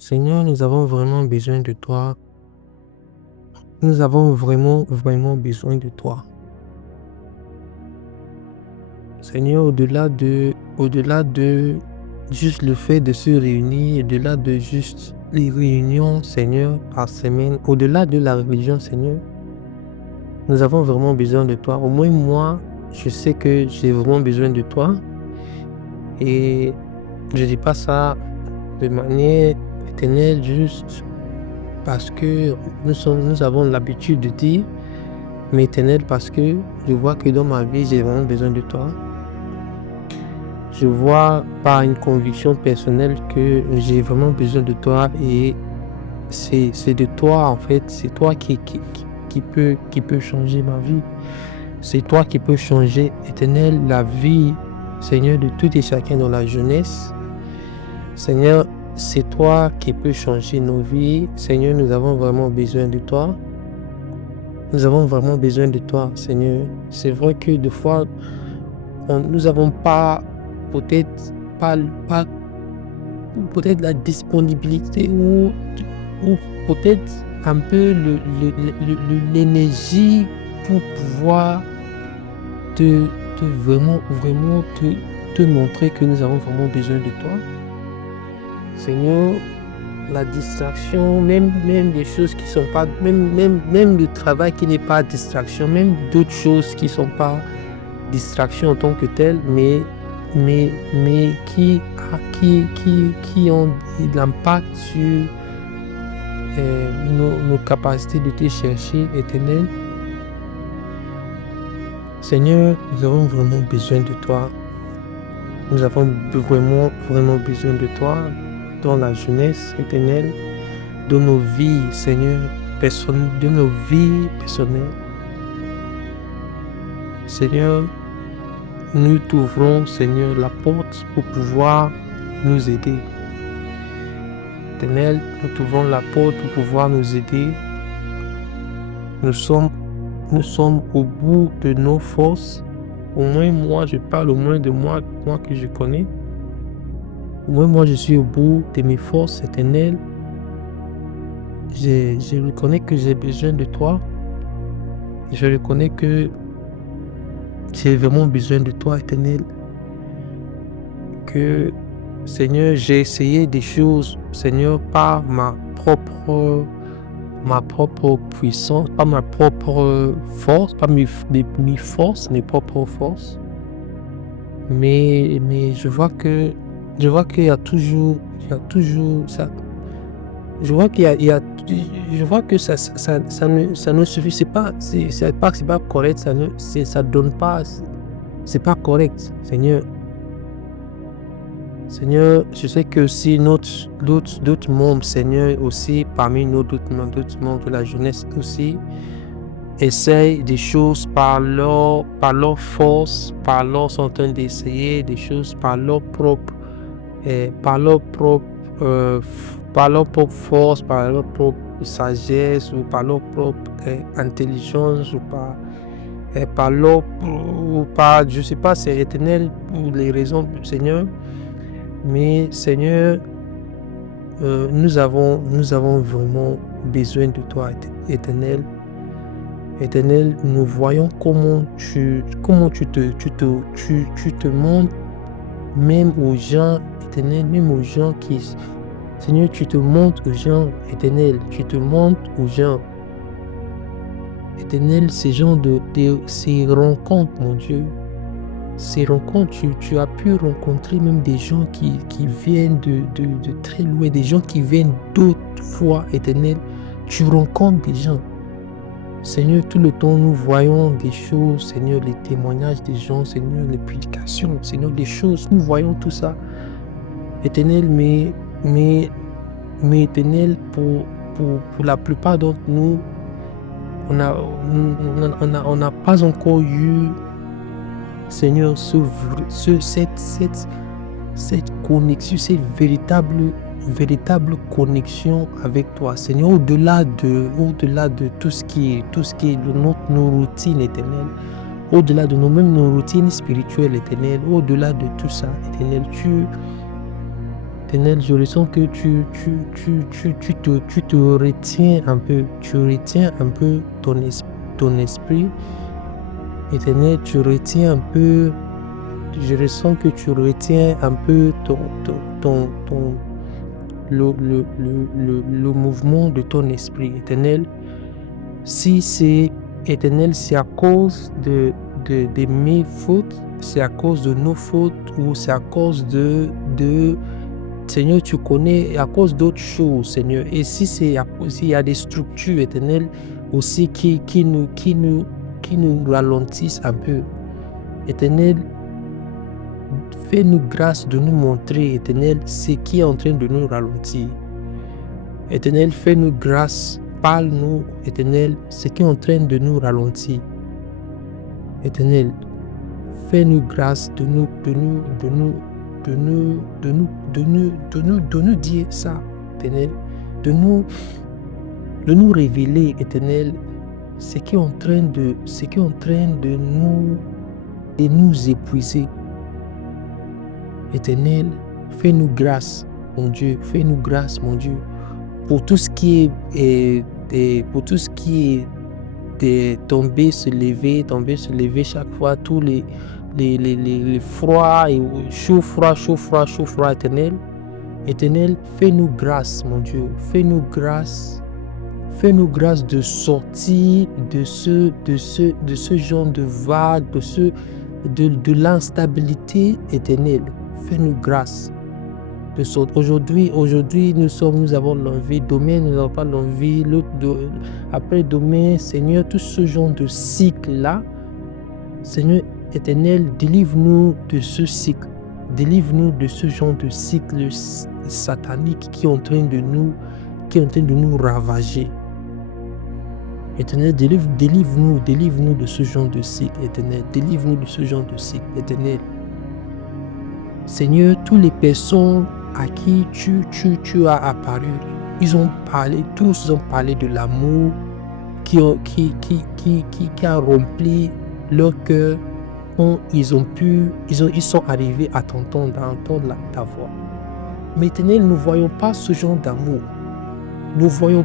Seigneur, nous avons vraiment besoin de toi. Nous avons vraiment besoin de toi. Seigneur, au-delà de juste le fait de se réunir, au-delà de juste les réunions, Seigneur, par semaine, au-delà de la religion, Seigneur, nous avons vraiment besoin de toi. Au moins moi, je sais que j'ai vraiment besoin de toi. Et je dis pas ça de manière éternelle, juste parce que nous avons l'habitude de dire, mais éternel, parce que je vois que dans ma vie, j'ai vraiment besoin de toi. Je vois par une conviction personnelle que j'ai vraiment besoin de toi et c'est de toi, en fait, c'est toi qui peut changer ma vie. C'est toi qui peux changer, éternel, la vie, Seigneur, de tout et chacun dans la jeunesse. Seigneur, c'est toi qui peux changer nos vies. Seigneur, nous avons vraiment besoin de toi. Nous avons vraiment besoin de toi, Seigneur. C'est vrai que des fois, nous n'avons pas peut-être pas, pas peut-être la disponibilité ou peut-être un peu l'énergie pour pouvoir vraiment te montrer que nous avons vraiment besoin de toi. Seigneur, la distraction, même des choses qui sont pas, même le travail qui n'est pas distraction, même d'autres choses qui sont pas distraction en tant que telle, mais qui ont de l'impact sur nos capacités de te chercher, éternel. Seigneur, nous avons vraiment besoin de toi. Nous avons vraiment besoin de toi dans la jeunesse, éternelle, dans nos vies, Seigneur, de nos vies personnelles. Seigneur, nous t'ouvrons, Seigneur, la porte pour pouvoir nous aider. Éternel, nous t'ouvrons la porte pour pouvoir nous aider. Nous sommes au bout de nos forces. Au moins moi, je parle au moins de moi que je connais. Au moins moi, je suis au bout de mes forces, éternel. Je reconnais que j'ai besoin de toi. Je reconnais que j'ai vraiment besoin de toi, éternel. Que, Seigneur, j'ai essayé des choses, Seigneur, par ma propre puissance, pas ma propre force, pas mes forces, mes propres forces. Mais je vois qu'il y a toujours ça. Je vois je vois que ça ne suffit. C'est pas correct, ça donne pas, c'est pas correct, Seigneur. Seigneur, je sais que aussi d'autres membres, Seigneur, aussi parmi nous, d'autres membres de la jeunesse aussi, essayent des choses par leur force, sont en train d'essayer des choses par leur propre force, par leur propre sagesse ou par leur propre intelligence ou par je sais pas, c'est éternel pour les raisons du Seigneur. Mais Seigneur, nous avons vraiment besoin de toi, éternel. Éternel, nous voyons comment tu te montres même aux gens, éternel, même aux gens qui... Seigneur, tu te montres aux gens, éternel, tu te montres aux gens. Éternel, ces rencontres, mon Dieu, ces rencontres, tu as pu rencontrer même des gens qui viennent de très loin, des gens qui viennent d'autres fois, éternel. Tu rencontres des gens. Seigneur, tout le temps, nous voyons des choses, Seigneur, les témoignages des gens, Seigneur, les publications, Seigneur, des choses, nous voyons tout ça. Éternel, mais éternel, pour la plupart d'entre nous, on n'a pas encore eu, Seigneur, cette connexion, cette véritable connexion avec toi, Seigneur, au-delà de tout ce qui est de nos routines, éternel, au-delà de nos routines spirituelles, éternel, au-delà de tout ça, éternel, Éternel, je ressens que tu te retiens un peu. Tu retiens un peu ton esprit. Éternel, tu retiens un peu. Je ressens que tu retiens un peu le mouvement de ton esprit. Éternel, si c'est éternel, c'est à cause de mes fautes, c'est à cause de nos fautes ou c'est à cause de Seigneur, tu connais à cause d'autres choses, Seigneur. Et si s'il y a des structures éternelles aussi qui nous ralentissent un peu, Éternel, fais-nous grâce de nous montrer, Éternel, ce qui est en train de nous ralentir. Éternel, fais-nous grâce, parle-nous, Éternel, ce qui est en train de nous ralentir. Éternel, fais-nous grâce de nous dire ça, Éternel, de nous révéler, Éternel, ce qui est en train de nous épuiser. Éternel, fais-nous grâce, mon Dieu, fais-nous grâce, mon Dieu, pour tout ce qui est tomber, se lever chaque fois, tous les froids et chaud, froid, Éternel. Éternel, fais-nous grâce, mon Dieu, fais-nous grâce de sortir de ce genre de vague, de l'instabilité, Éternel. Fais-nous grâce de sortir. Aujourd'hui, nous avons l'envie, demain, nous n'avons pas l'envie, après demain, Seigneur, tout ce genre de cycle-là, Seigneur Éternel, délivre-nous de ce cycle. Délivre-nous de ce genre de cycle satanique qui est en train de nous ravager. Éternel, délivre-nous de ce genre de cycle, Éternel. Délivre-nous de ce genre de cycle, Éternel. Seigneur, toutes les personnes à qui tu as apparu, tous ont parlé de l'amour qui a rempli leur cœur quand ils sont arrivés à t'entendre, à entendre ta voix. Mais Éternel, nous ne voyons pas ce genre d'amour. Nous ne voyons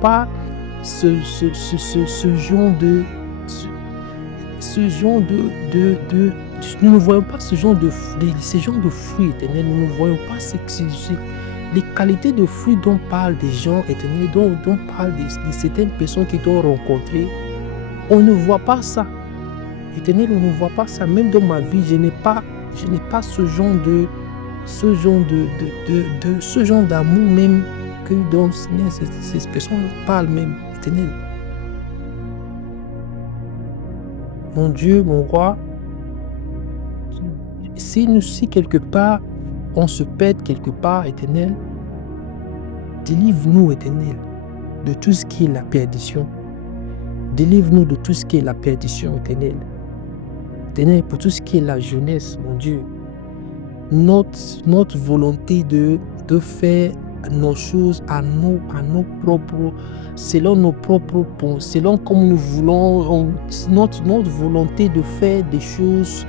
pas ce genre de nous ne voyons pas ce genre de fruits, Éternel. Nous ne voyons pas les qualités de fruits dont parlent des gens, Éternel, dont parlent de certaines personnes qui t'ont rencontré. On ne voit pas ça. Éternel, on ne voit pas ça. Même dans ma vie, je n'ai pas ce genre d'amour même que dont ces personnes parlent même, Éternel. Mon Dieu, mon roi, si quelque part on se perd quelque part, Éternel, délivre-nous, Éternel, de tout ce qui est la perdition. Délivre-nous de tout ce qui est la perdition, Éternel. Éternel, pour tout ce qui est la jeunesse, mon Dieu, notre volonté de faire nos choses à nos propres, selon nos propres pensées, selon comme nous voulons, notre volonté de faire des choses,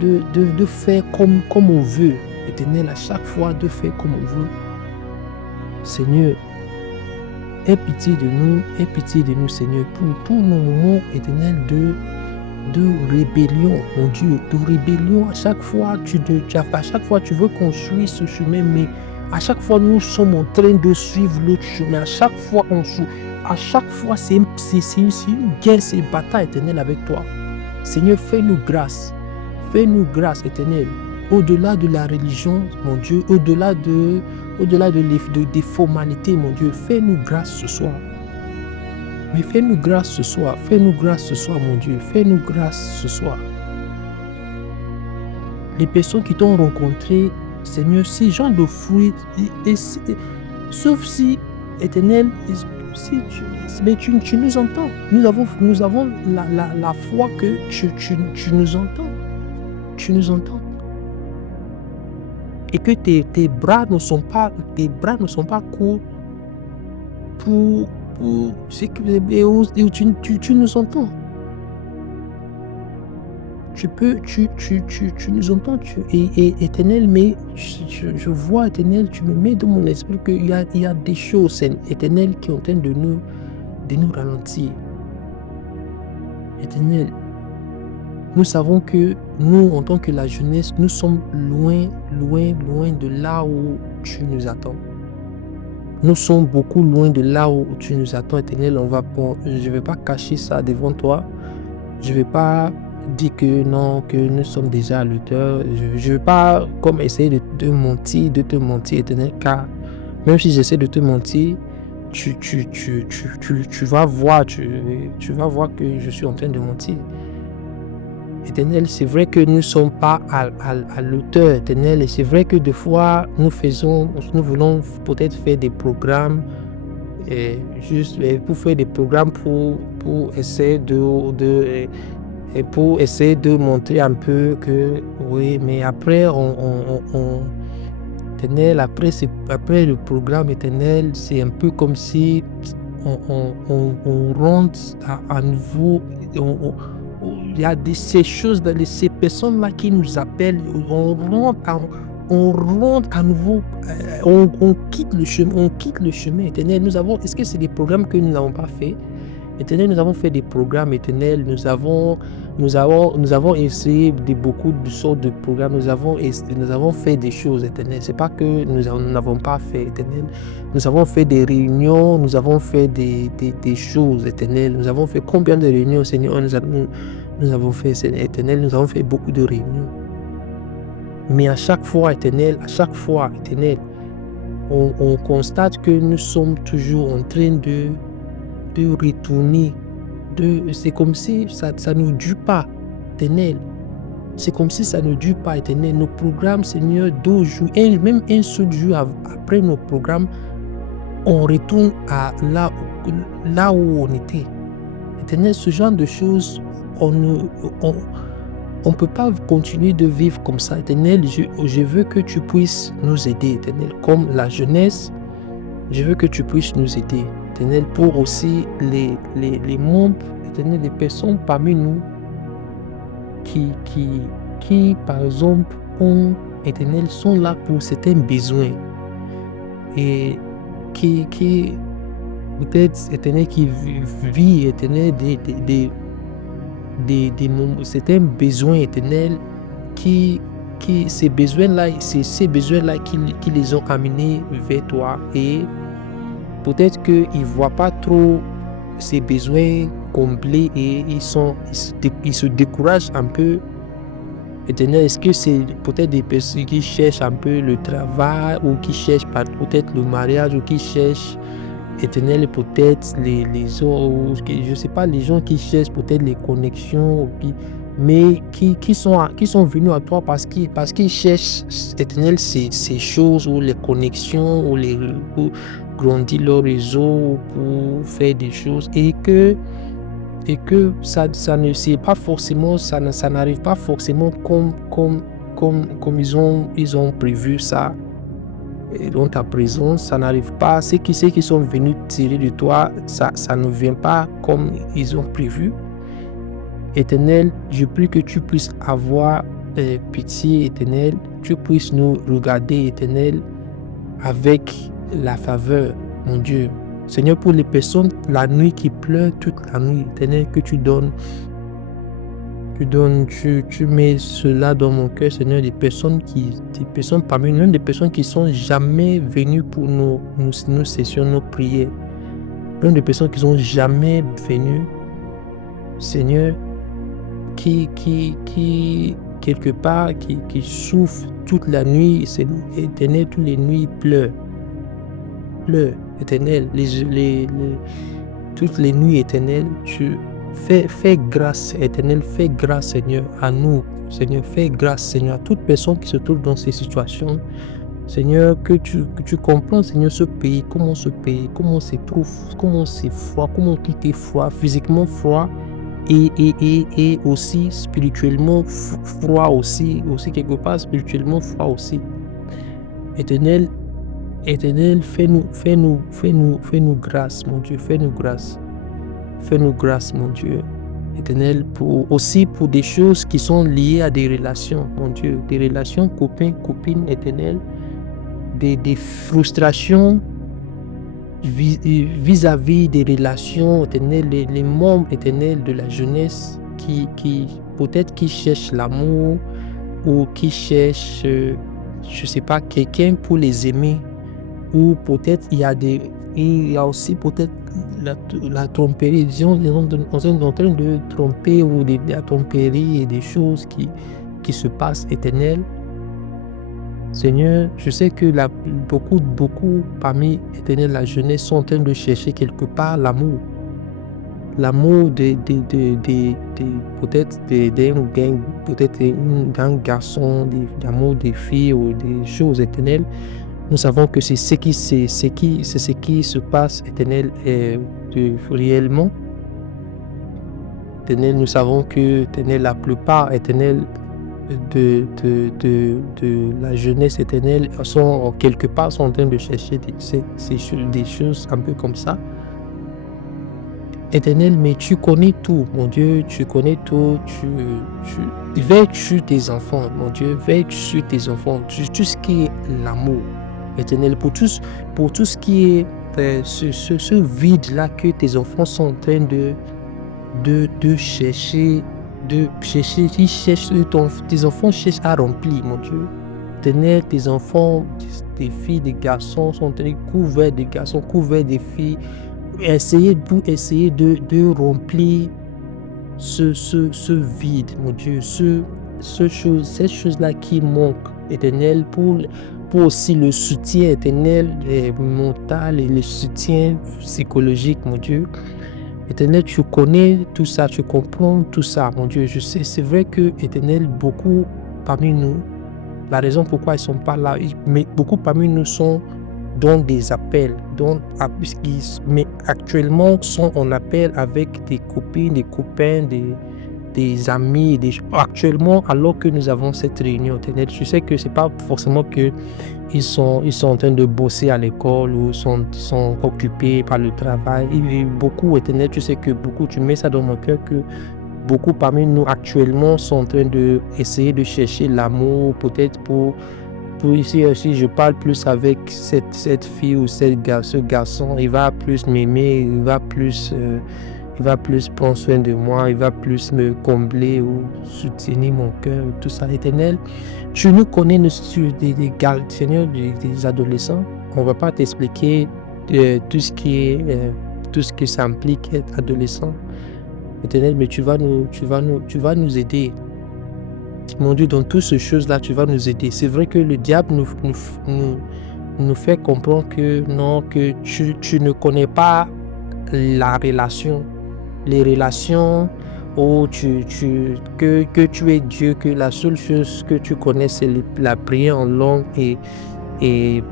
de faire comme on veut, Éternel, à chaque fois de faire comme on veut. Seigneur, aie pitié de nous, Seigneur, pour tous nos moments, Éternel, de rébellion, mon Dieu, de rébellion. À chaque fois, tu veux construire ce chemin, mais à chaque fois, nous sommes en train de suivre l'autre chemin. À chaque fois, c'est une guerre, c'est une bataille, Éternel, avec toi. Seigneur, fais-nous grâce, Éternel. Au-delà de la religion, mon Dieu, au-delà des formalités, mon Dieu, fais-nous grâce ce soir. Mais fais-nous grâce ce soir, mon Dieu, fais-nous grâce ce soir. Les personnes qui t'ont rencontré, Seigneur, ces gens de fruits, sauf si, Éternel, mais tu nous entends. Nous avons la foi que tu nous entends. Tu nous entends. Et que tes bras ne sont pas courts pour ce que tu nous entends. tu nous entends, Éternel, mais je vois, Éternel, tu me mets dans mon esprit qu'il y a des choses, Éternel, qui sont en train de nous ralentir. Éternel, nous savons que nous, en tant que la jeunesse, nous sommes loin de là où tu nous attends. Nous sommes beaucoup loin de là où tu nous attends, Éternel. Je ne vais pas cacher ça devant toi. Je ne vais pas dire que non, que nous sommes déjà à l'auteur. Je ne vais pas comme essayer de te mentir, Éternel, car même si j'essaie de te mentir, tu vas voir, tu vas voir que je suis en train de mentir. Éternel, c'est vrai que nous ne sommes pas à l'auteur, Éternel, et c'est vrai que des fois, nous voulons peut-être faire des programmes, pour faire des programmes pour essayer pour essayer de montrer un peu que, oui, mais après, Éternel, après le programme, Éternel, c'est un peu comme si on rentre à nouveau, il y a ces choses, ces personnes-là qui nous appellent, on rentre à nouveau, on quitte le chemin, Éternel. Est-ce que c'est des programmes que nous n'avons pas fait? Éternel, nous avons fait des programmes, Éternel, nous avons essayé beaucoup de sortes de programmes, nous avons fait des choses, Éternel. C'est pas que nous n'avons pas fait, Éternel. Nous avons fait des réunions, nous avons fait des choses, Éternel. Nous avons fait combien de réunions, Seigneur? Nous avons fait, Éternel, nous avons fait beaucoup de réunions. Mais à chaque fois, Éternel, on constate que nous sommes toujours en train de retourner. C'est comme si ça ne dure pas, Éternel. C'est comme si ça ne dure pas, Éternel. Nos programmes, Seigneur, 2 jours, et même un seul jour après nos programmes, on retourne à là où on était. Éternel, ce genre de choses, on ne peut pas continuer de vivre comme ça, Éternel. Je veux que tu puisses nous aider, Éternel. Comme la jeunesse, je veux que tu puisses nous aider, Éternel, pour aussi les membres, Éternel, les personnes parmi nous qui par exemple, Éternel, sont là pour certains besoins et qui peut-être, Éternel, qui vit, Éternel, certains besoins, Éternel, ces besoins-là, qui les ont amenés vers toi, et peut-être qu'ils ne voient pas trop ces besoins comblés et ils se découragent un peu. Éternel, est-ce que c'est peut-être des personnes qui cherchent un peu le travail, ou qui cherchent peut-être le mariage, ou qui cherchent, Éternel, peut-être les autres, je ne sais pas, les gens qui cherchent peut-être les connexions, mais qui sont venus à toi parce qu'ils cherchent, Éternel, ces choses, ou les connexions, ou pour grandir leur réseau, pour faire des choses, et que ça ne c'est pas forcément, ça n'arrive pas forcément comme ils ont prévu ça. Et dans ta présence, ça n'arrive pas. Ceux qui sont venus tirer de toi, ça ne vient pas comme ils ont prévu. Éternel, je prie que tu puisses avoir pitié, Éternel. Tu puisses nous regarder, Éternel, avec la faveur, mon Dieu. Seigneur, pour les personnes, la nuit, qui pleurent toute la nuit, Éternel, que tu mets cela dans mon cœur, Seigneur, des personnes parmi nous, même des personnes qui sont jamais venues pour nos sessions, nos prières, même des personnes qui sont jamais venues, Seigneur, qui quelque part, qui souffrent toute la nuit, Éternel, toutes les nuits pleurent, Éternel, toutes les nuits, Éternel, tu fais grâce, Éternel, fais grâce, Seigneur, à nous, Seigneur, fais grâce, Seigneur, à toute personne qui se trouve dans ces situations, Seigneur, que tu comprends, Seigneur, comment se trouve, comment c'est froid, comment tout est froid, physiquement froid, et aussi spirituellement froid aussi quelque part, spirituellement froid aussi. Éternel, fais-nous grâce, mon Dieu, fais-nous grâce, mon Dieu. Éternel, aussi pour des choses qui sont liées à des relations, mon Dieu, des relations copains, copines, Éternel, des frustrations vis-à-vis des relations, Éternel, les membres, Éternel, de la jeunesse qui peut-être qui cherchent l'amour ou qui cherchent, je sais pas, quelqu'un pour les aimer, ou peut-être il y a aussi peut-être la tromperie, disons, on est en train de tromper ou de la tromperie et des choses qui se passent, Éternel. Seigneur, je sais que beaucoup parmi, Éternel, la jeunesse sont en train de chercher quelque part l'amour. L'amour peut-être d'un garçon, l'amour des filles ou des choses, Éternel. Nous savons que c'est ce qui se passe, Éternel, réellement. Éternel, nous savons que, Éternel, la plupart, Éternel, de la jeunesse, Éternel, sont quelque part en train de chercher des choses un peu comme ça. Éternel, mais tu connais tout, mon Dieu, tu connais tout, tu veilles sur tes enfants, mon Dieu, veille sur tes enfants, tout ce qui est l'amour, Éternel, pour tout ce qui est ce vide-là que tes enfants sont en train de chercher, tes enfants cherchent à remplir, mon Dieu. Éternel, tes enfants, des filles, des garçons sont en train de couverts des garçons, couverts des filles, essayer de remplir ce vide, mon Dieu, cette chose-là qui manque, Éternel, pour aussi le soutien, Éternel, mental et le soutien psychologique, mon Dieu. Éternel, tu connais tout ça, tu comprends tout ça, mon Dieu. Je sais, c'est vrai que, Éternel, beaucoup parmi nous, la raison pourquoi ils ne sont pas là, mais beaucoup parmi nous sont dans des appels, mais actuellement sont en appel avec des copines, des copains, des amis, actuellement, alors que nous avons cette réunion, Éternel. Je sais que c'est pas forcément que ils sont en train de bosser à l'école ou sont occupés par le travail. Et beaucoup, Éternel, tu sais que beaucoup, tu mets ça dans mon cœur, que beaucoup parmi nous actuellement sont en train de essayer de chercher l'amour, peut-être pour ici aussi, je parle plus avec cette fille ou ce garçon, il va plus m'aimer, il va plus prendre soin de moi, il va plus me combler ou soutenir mon cœur, tout ça. Éternel, tu nous connais, Seigneur, des adolescents. On ne va pas t'expliquer tout ce que ça implique être adolescent. Éternel, mais tu vas nous aider. Mon Dieu, dans toutes ces choses-là, tu vas nous aider. C'est vrai que le diable nous fait comprendre que non, que tu ne connais pas la relation. Les relations où que tu es Dieu, que la seule chose que tu connais, c'est la prière en langue et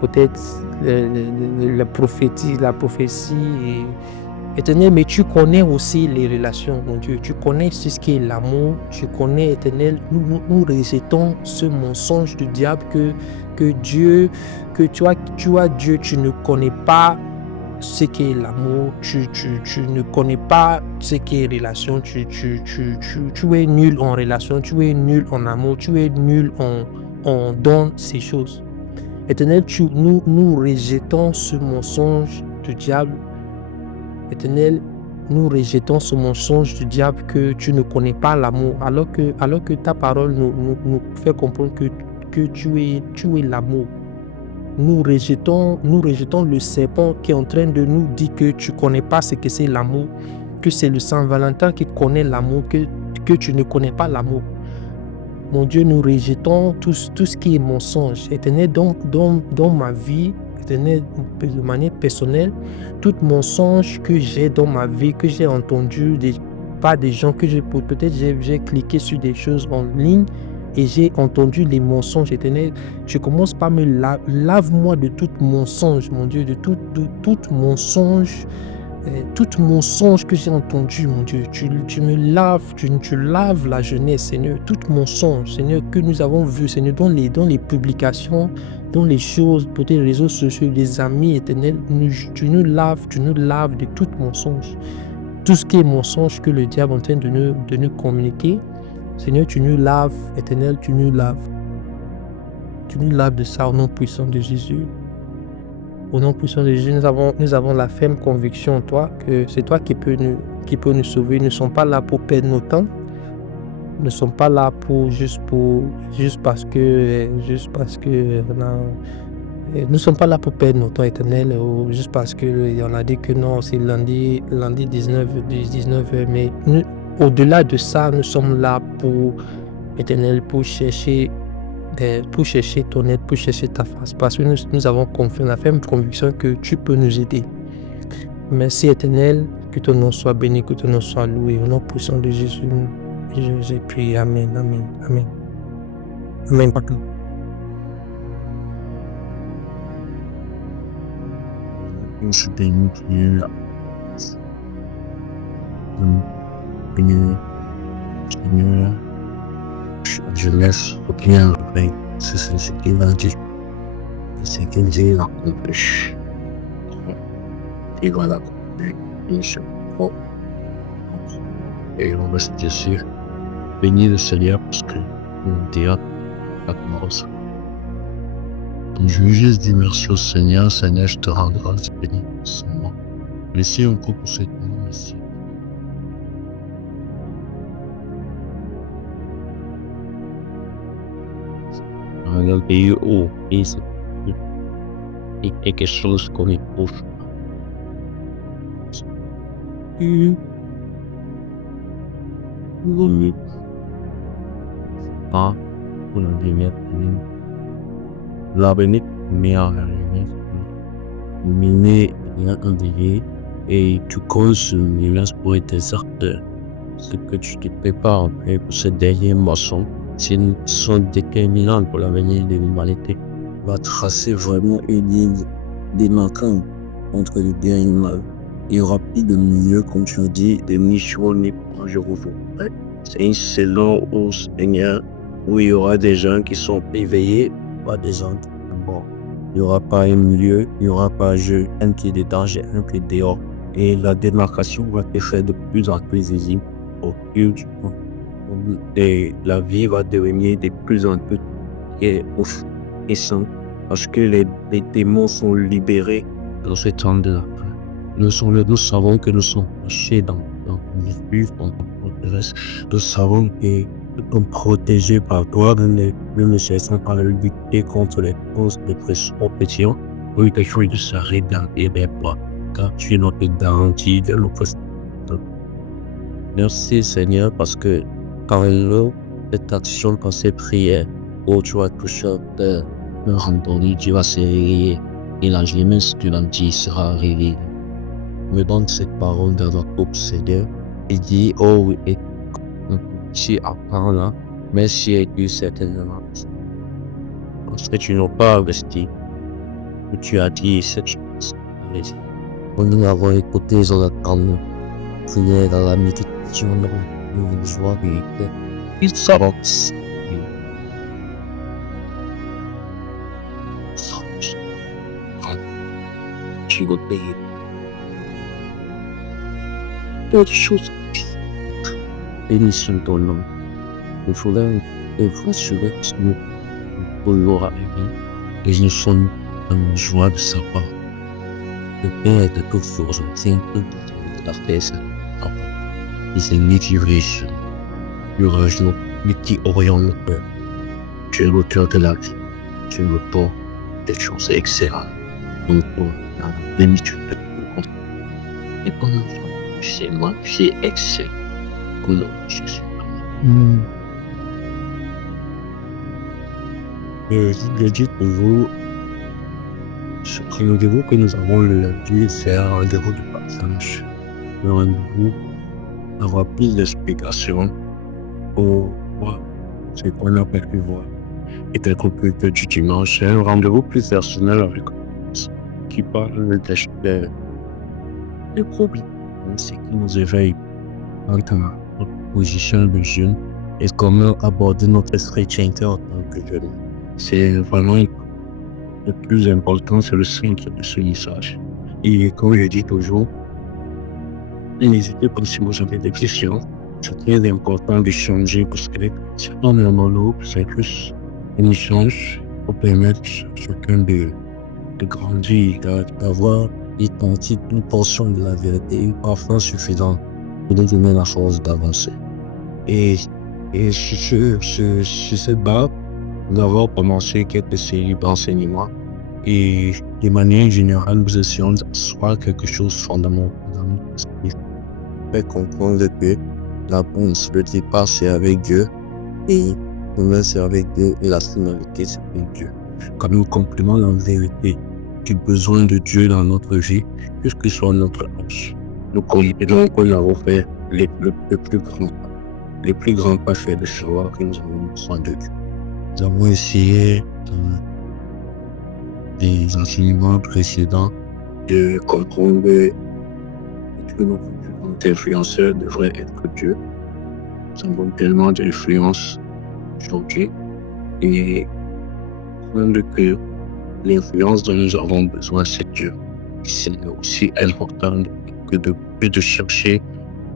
peut-être la prophétie. Éternel, mais tu connais aussi les relations, mon Dieu. Tu connais ce qui est l'amour. Tu connais, Éternel. Nous rejetons ce mensonge du diable que Dieu, que tu as Dieu, tu ne connais pas ce qui est l'amour. Tu ne connais pas ce qui est relation. Tu es nul en relation. Tu es nul en amour. Tu es nul en dans ces choses. Éternel, nous rejetons ce mensonge du diable. Éternel, nous rejetons ce mensonge du diable que tu ne connais pas l'amour, alors que ta parole nous fait comprendre que tu es l'amour. Nous rejetons le serpent qui est en train de nous dire que tu ne connais pas ce que c'est l'amour, que c'est le Saint-Valentin qui connaît l'amour, que tu ne connais pas l'amour. Mon Dieu, nous rejetons tout ce qui est mensonge. Éternel, dans ma vie, Éternel, de manière personnelle, tout mensonge que j'ai dans ma vie, que j'ai entendu par des gens, que peut-être j'ai cliqué sur des choses en ligne et j'ai entendu les mensonges, Éternel, je commence par me lave-moi de tout mensonge, mon Dieu, de tout mensonge. Tout mensonge que j'ai entendu, mon Dieu, tu me laves, tu laves la jeunesse, Seigneur, tout mensonge, Seigneur, que nous avons vu, Seigneur, dans les publications, dans les choses, peut-être les réseaux sociaux, les amis, Éternel, tu nous laves de tout mensonge. tout ce qui est mensonge que le diable est en train de nous communiquer, Seigneur, tu nous laves, Éternel, tu nous laves. Tu nous laves de ça au nom puissant de Jésus. Au nom puissant de Jésus, nous avons la ferme conviction en toi que c'est toi qui peux nous sauver. Nous ne sommes pas là pour perdre notre temps. Nous ne sommes pas là juste parce que nous ne sommes pas là pour perdre notre temps, Éternel, ou juste parce qu'on a dit que non, c'est lundi 19 mais au-delà de ça, nous sommes là Éternel, pour chercher ton aide, pour chercher ta face, parce que nous avons la ferme conviction que tu peux nous aider. Merci, Éternel, que ton nom soit béni, que ton nom soit loué. Au nom puissant de Jésus, j'ai prié. Amen, amen, amen. Amen. Je bénis Dieu. Seigneur, je laisse bien avec ce qu'il a dit. Ce qu'il dit accompli. Il va l'accomplir. Il se faut. Et on reste ici. Bénis le Seigneur parce que nous dira la commence. Je veux juste dire merci au Seigneur. Seigneur, je te rends grâce. Bénis seulement. Merci encore pour cette nuit. Merci. Dans le pays où il y a quelque chose qu'on éprouve. Ah, pour la lumière, la bénite, meilleure la lumière, lumière, rien enlevé, et tu causes une lumière pour être exacteur. Ce que tu te prépares après pour ce dernier moisson, sont déterminantes pour l'avenir de l'humanité. Va tracer vraiment une ligne démarquante entre le bien et le mal. Il n'y aura plus de milieu, comme tu as dit, de mission ni pour je revois. C'est une saison au Seigneur où il y aura des gens qui sont éveillés, pas des gens bon. Il n'y aura pas un milieu, il n'y aura pas un jeu, un qui est dedans, un qui est dehors. Et la démarcation va être faite de plus en plus visible au fil du temps. Et la vie va devenir de plus en plus puissante parce que les démons sont libérés dans ce temps de la fin. Nous savons que nous sommes cachés dans le vif, dans le terrestre. Nous savons que nous sommes protégés par toi. Nous ne cessons pas de lutter contre les causes de pression pétillants. Oui, quelque chose de s'arrêter dans les bras, car tu es notre garantie de notre. Merci Seigneur parce que quand cette action, quand ces prières, où tu vas toucher de randonnée, tu vas se réveiller. Et la jeunesse du lundi sera réveillée. Me donne cette parole dans notre couple, Seigneur. Il dit, oh oui, et si apprends là, mais si es-tu certainement. Parce que tu n'as pas investi. Tu as dit cette chose. Nous avons écouté sur la calme, prière dans la méditation, nous joie et il s'avance. Tu vas payer. D'autres choses. Bénissons ton nom. Il faudra rassurer nous pour l'aura aimé et nous sommes en joie de savoir. Le Père de toutes choses, c'est de la paix, il s'est motivé, le rajout, mais qui oriente le cœur. Tu es l'auteur de la vie, tu es l'auteur des choses excellentes. Donc, dans l'émission de tout et pour nous, c'est moi, c'est excellent. Pour nous, je suis je dis toujours, ce rendez-vous que nous avons le lundi, c'est un rendez-vous de passage. Le rendez-vous d'avoir plus d'explications pour voir ce qu'on a pu voir. Et d'être plus que du dimanche, c'est un rendez-vous plus personnel avec nous, qui parle des problèmes, ce qui nous éveille dans notre position de jeune et comment aborder notre spiritualité en tant que jeune. C'est vraiment le plus important, c'est le centre de ce message. Et comme je dis toujours, Et n'hésitez pas si vous avez des questions. C'est très important d'échanger parce que c'est pas un monologue, c'est juste un échange pour permettre à chacun de grandir, d'avoir une portion de la vérité, une parfois suffisante pour nous donner la force d'avancer. Et sur cette base, nous avons commencé quelques séries d'enseignements et de manière générale, nous essayons d'asseoir quelque chose de fondamental dans notre esprit. Fait comprendre que la réponse, le départ, c'est avec Dieu et le c'est avec Dieu et la finalité, c'est avec Dieu. Quand nous comprenons la vérité du besoin de Dieu dans notre vie, quel que soit notre âge, nous comprenons que nous avons fait les plus grands pas faits de savoir que nous avons besoin de Dieu. Nous avons essayé dans des enseignements précédents de comprendre que notre plus grand influenceur devrait être Dieu. Nous avons tellement d'influence aujourd'hui et comprendre que l'influence dont nous avons besoin, c'est Dieu. C'est aussi important que de chercher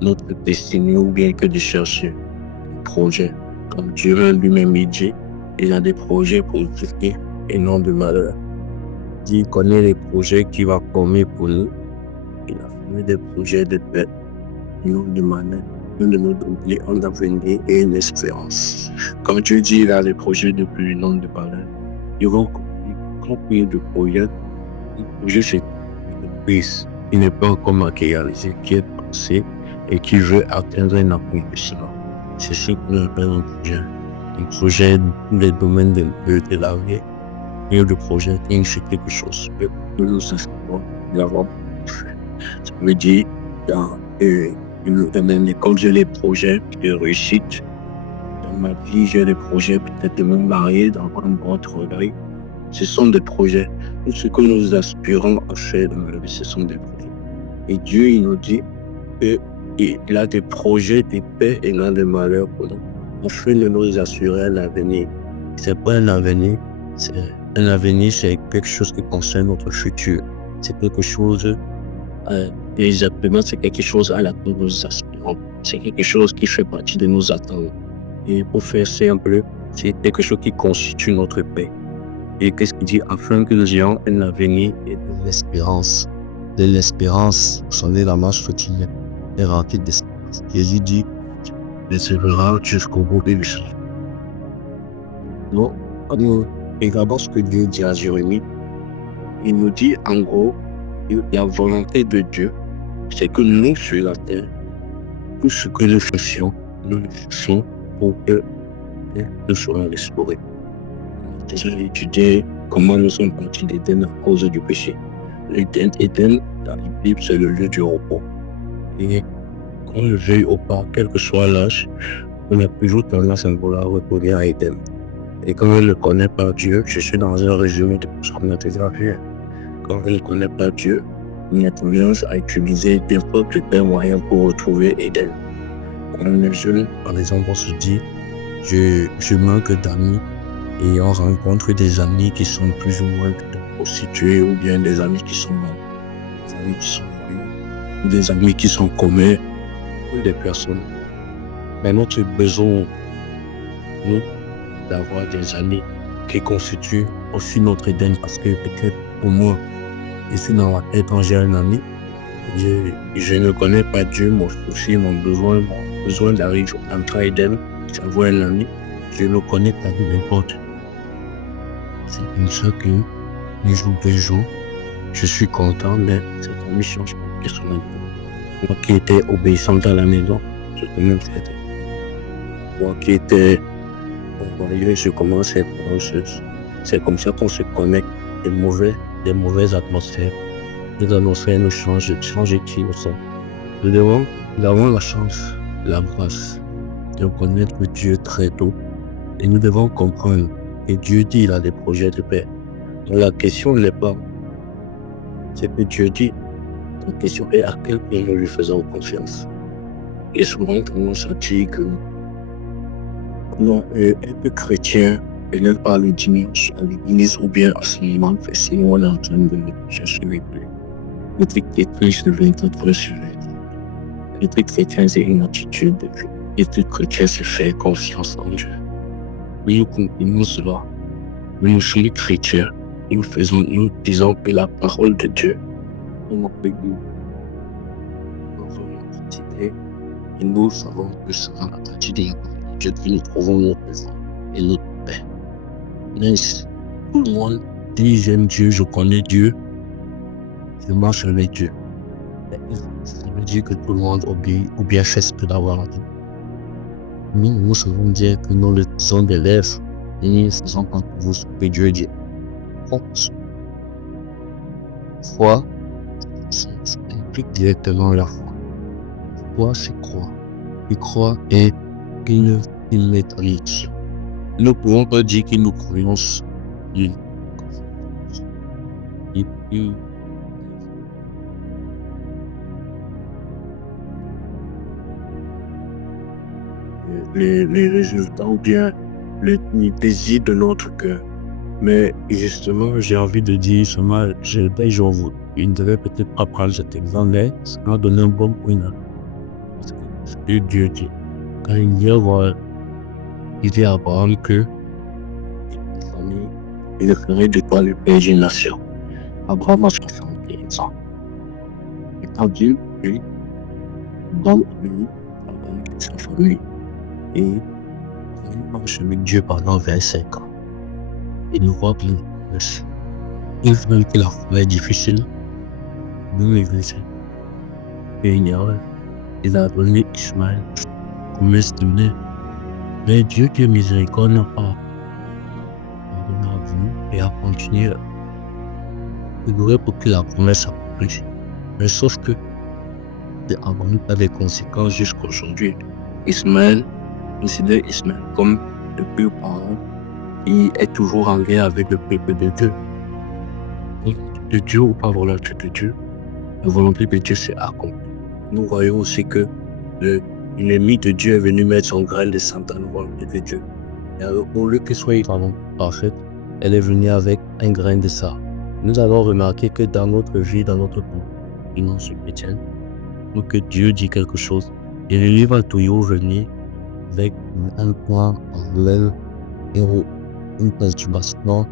notre destinée ou bien que de chercher un projet. Comme Dieu lui-même dit, il a des projets positifs et non de malheur. Il connaît les projets qu'il va former pour nous. Il a formé des projets de paix, non de malheur. Nous devons oublier un avenir et une espérance. Comme Dieu dit, il a des projets de plus, non de malheur. Il va accomplir de projets. Le projet, c'est une prise. Il n'est pas encore matérialisé, qui est pensé et qui veut atteindre un accomplissement. C'est ce que nous appelons un projet. Un projet dans tous les domaines de la vie. Et le projet, c'est quelque chose que nous inscrivons, nous avons fait. Ça veut dire, dans l'école, j'ai des projets de réussite. Dans ma vie, j'ai des projets peut-être de me marier dans un bon travail. Ce sont des projets. Tout ce que nous aspirons à faire dans la vie, ce sont des projets. Et Dieu, il nous dit qu'il a des projets de paix et non de malheur pour nous, afin de nous assurer un avenir. C'est pas un avenir, c'est quelque chose qui concerne notre futur. C'est quelque chose, exactement, c'est quelque chose à laquelle nous aspirons. C'est quelque chose qui fait partie de nos attentes. Et pour faire simple, c'est quelque chose qui constitue notre paix. Et qu'est-ce qu'il dit? Afin que nous ayons un avenir et de l'espérance. De l'espérance, vous savez, la marche quotidienne est remplie d'espérance. Jésus dit, persévérera jusqu'au bout des choses. Non, regardons ce que Dieu dit à Jérémie. Il nous dit, en gros, la volonté de Dieu, c'est que nous, sur la terre, tout ce que nous fassions, nous le faisons pour que nous soyons restaurés. On a déjà étudié comment nous sommes partis d'Éden à cause du péché. Éden, dans la Bible, c'est le lieu du repos. Et qu'on le veuille ou pas, quel que soit l'âge, on a toujours tendance à vouloir retourner à Éden. Et quand on ne le connaît pas Dieu, je suis dans un résumé de ce qu'on a déjà vu. Quand on ne connaît pas Dieu, on a tendance à utiliser n'importe quel moyen pour retrouver Éden. Quand on est jeune, par exemple, on se dit, je manque d'amis et on rencontre des amis qui sont plus ou moins prostitués ou bien des amis qui sont morts, des amis qui sont mariés, ou des amis qui sont communs, ou des personnes. Mais notre besoin, nous, d'avoir des amis qui constituent aussi notre Éden, parce que peut-être pour moi, ici dans la tête, quand j'ai un ami, je ne connais pas Dieu, mon souci, mon besoin d'arriver à Éden, d'avoir un ami, je ne connais pas de n'importe. C'est comme ça que, les jours, je suis content, mais cette ami change pas personnellement. Moi qui étais obéissant à la maison, je peux même faire. Moi qui étais envoyé, je commence à être anxieuse. C'est comme ça qu'on se connecte des mauvaises atmosphères. Les atmosphères nous changent qui nous sommes. Nous avons la chance, la grâce de connaître Dieu très tôt. Et nous devons comprendre que Dieu dit qu'il a des projets de paix. Donc la question n'est pas ce que Dieu dit. La question est à quel point nous lui faisons confiance. Et souvent, on se dit que non, un peu chrétien, et ne pas le dimanche à l'église ou bien à ce moment précis, on est en train de chercher les paix. Notre église de 24 heures sur 24. Être chrétien, c'est une attitude de vie. Être chrétien, c'est faire confiance en Dieu. Oui, nous comprenons cela. Mais nous sommes chrétiens. Nous disons que la parole de Dieu est notre Bible, notre identité. Et nous savons que c'est à partir de la parole de Dieu que nous trouvons notre présent et notre paix. Mais tout le monde dit j'aime Dieu, je connais Dieu, je marche avec Dieu. Ça veut dire que tout le monde obéit ou bien fait ce que d'avoir envie. Nous savons dire que nous le disons des lèvres et nous faisons quand vous que Dieu dit. Foi, ça implique directement la foi. Foi, c'est croire. Et croire est une méthodologie. Nous ne pouvons pas dire que nous croyons les résultats ou bien les désirs de notre cœur. Mais justement, j'ai envie de dire seulement, j'en vous. Il ne devait peut-être pas prendre cet exemple-là, ça m'a donné un bon point là. Parce que ce que Dieu dit, quand il dit à Abraham que il ferait de toi le père d'une nation. Abraham a 75 ans. Et quand Dieu, lui, dans lui, avec sa famille, et il marche avec Dieu pendant 25 ans. Et nous voit que même que la foi est difficile, nous les chrétiens. Et il a donné Ismaël comme estimé. Mais Dieu qui est miséricorde n'a pas pardonné et a continué de durer pour que la promesse s'accomplisse. Mais sauf que Abraham a des conséquences jusqu'aujourd'hui. Ismaël, considère Ismaël comme le pur parent qui est toujours en lien avec le peuple de Dieu. De Dieu ou pas volonté de Dieu, la volonté de Dieu s'est accomplie. Nous voyons aussi que l'ennemi de Dieu est venu mettre son grain de sang dans la volonté de Dieu. Et alors, au lieu que soit parfaite, elle est venue avec un grain de sang. Nous allons remarquer que dans notre vie, dans notre temps, et non chez chrétiens, que Dieu dit quelque chose, et le livre va toujours venir avec un point en l'aile, une perturbation,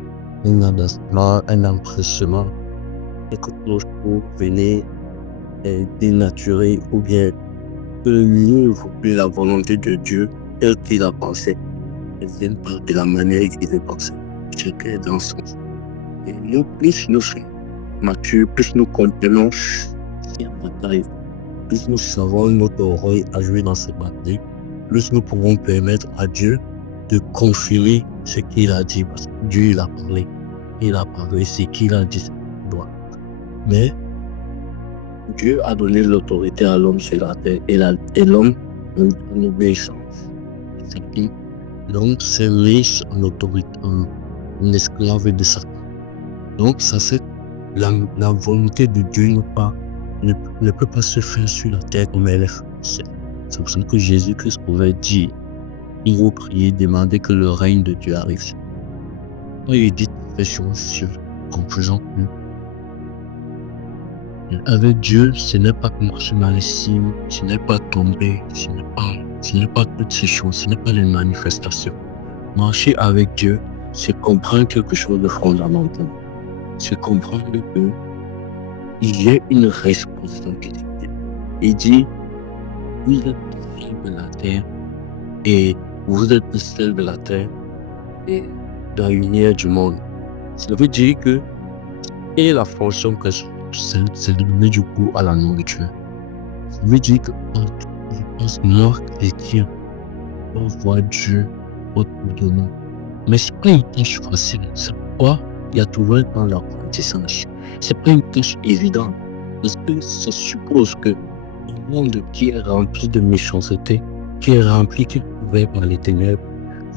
un abaissement, un empressement, quelque chose pour venir dénaturer ou bien que le livre de la volonté de Dieu tel qu'il a pensé. Elle vient pas de la manière qu'il a pensé. Chacun est dans son sens. Et nous, plus nous sommes matures, plus nous comprenons cette bataille, plus nous savons notre rôle à jouer dans cette bataille, plus nous pouvons permettre à Dieu de confirmer ce qu'il a dit, parce que Dieu il a parlé. Il a parlé, ce qu'il a dit, doit. Mais Dieu a donné l'autorité à l'homme sur la terre et l'homme en obéissance. L'homme s'est riche en autorité, en esclave de Satan. Donc ça c'est la volonté de Dieu ne peut pas se faire sur la terre comme elle est. C'est pour ça que Jésus-Christ pouvait dire, il faut prier, demander que le règne de Dieu arrive. Quand il dit des choses sur en faisant plus. Avec Dieu, ce n'est pas marcher dans les signes, ce n'est pas tomber, ce n'est pas toutes ces choses, ce n'est pas les manifestations. Marcher avec Dieu, c'est comprendre quelque chose de fondamental. C'est comprendre que il y a une responsabilité. Il dit, vous êtes le ciel de la terre et vous êtes le ciel de la terre et la lumière du monde. Ça veut dire que et la fonction que c'est de donner du goût à la nourriture. Ça veut dire que je pense que moi, chrétien, on voit Dieu autour de nous. Mais c'est pas une tâche facile. C'est pourquoi il y a toujours un temps d'apprentissage. C'est pas une tâche évidente. Parce que ça suppose que un monde qui est rempli de méchanceté, qui est rempli, qui est couvert par les ténèbres,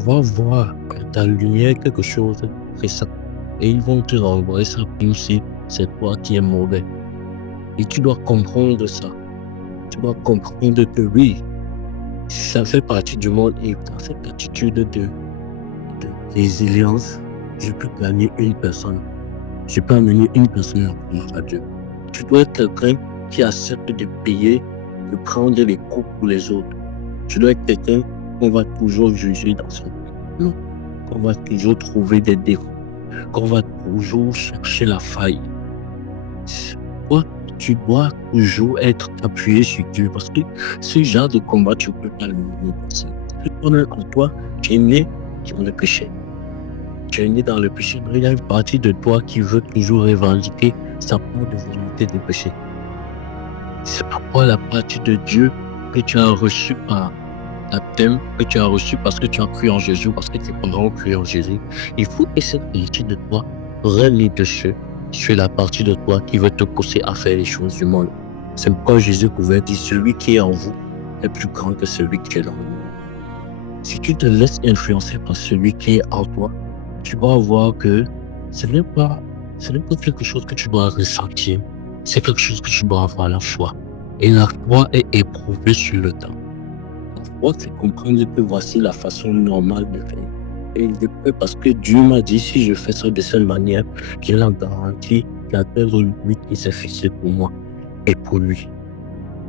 va voir dans la lumière quelque chose de récent. Et ils vont te renvoyer ça comme si c'est toi qui es mauvais. Et tu dois comprendre ça. Tu dois comprendre que oui, ça fait partie du monde et dans cette attitude de résilience, je peux gagner une personne. Je peux amener une personne à Dieu. Tu dois être quelqu'un qui accepte de payer de prendre les coups pour les autres. Tu dois être quelqu'un qu'on va toujours juger dans son non, qu'on va toujours trouver des défauts, qu'on va toujours chercher la faille. Toi, tu dois toujours être appuyé sur Dieu parce que ce genre de combat, tu ne peux pas le mener comme ça. En toi, tu es né dans le péché. Tu es né dans le péché, mais il y a une partie de toi qui veut toujours revendiquer sa part de volonté de péché. C'est pourquoi la partie de Dieu que tu as reçue par baptême, que tu as reçue parce que tu as cru en Jésus, parce que tu es vraiment cru en Jésus, il faut que cette partie de toi prenne le dessus sur la partie de toi qui veut te pousser à faire les choses du monde. C'est pourquoi Jésus pouvait dire, celui qui est en vous est plus grand que celui qui est dans vous. Si tu te laisses influencer par celui qui est en toi, tu vas voir que ce n'est pas quelque chose que tu dois ressentir, c'est quelque chose que tu dois avoir la foi. Et la foi est éprouvée sur le temps. La foi, c'est comprendre que voici la façon normale de faire. Et je peux parce que Dieu m'a dit, si je fais ça de cette manière, j'ai la garantie qu'il y a telle limite qui s'est fixée pour moi et pour lui.